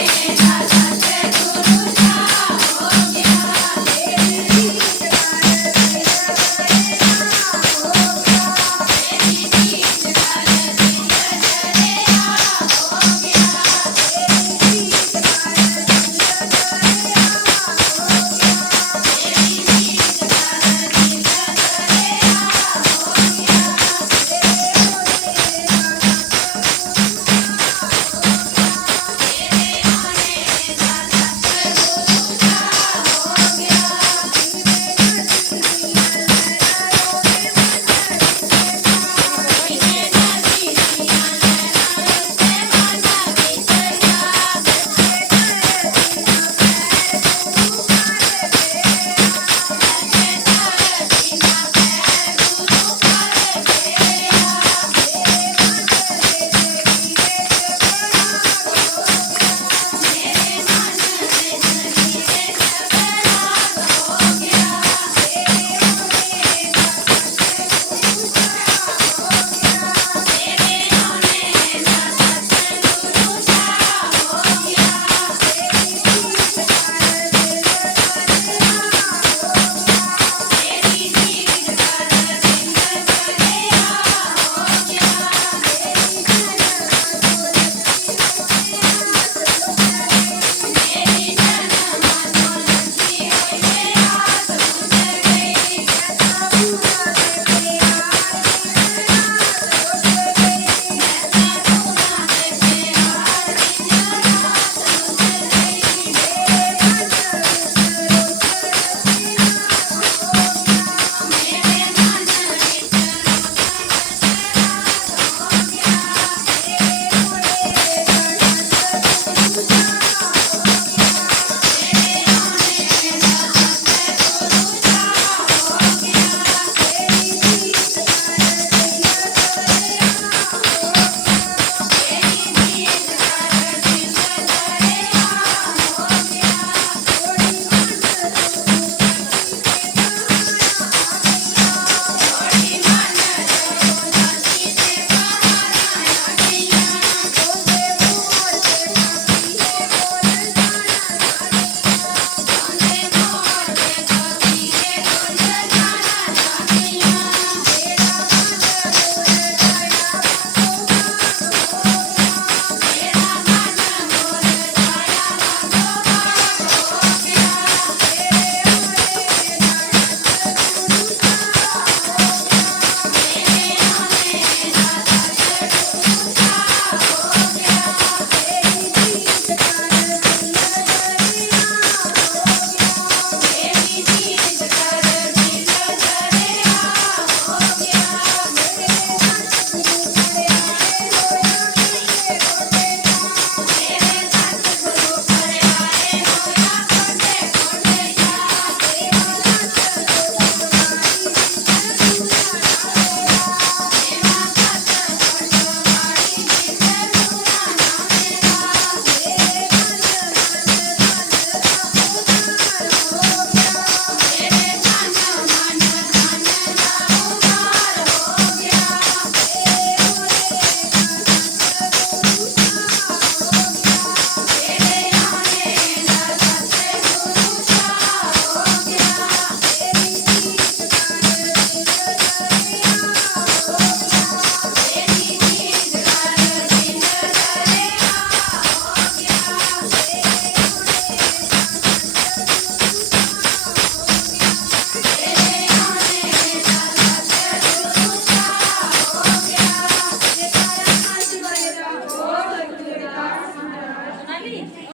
Hey,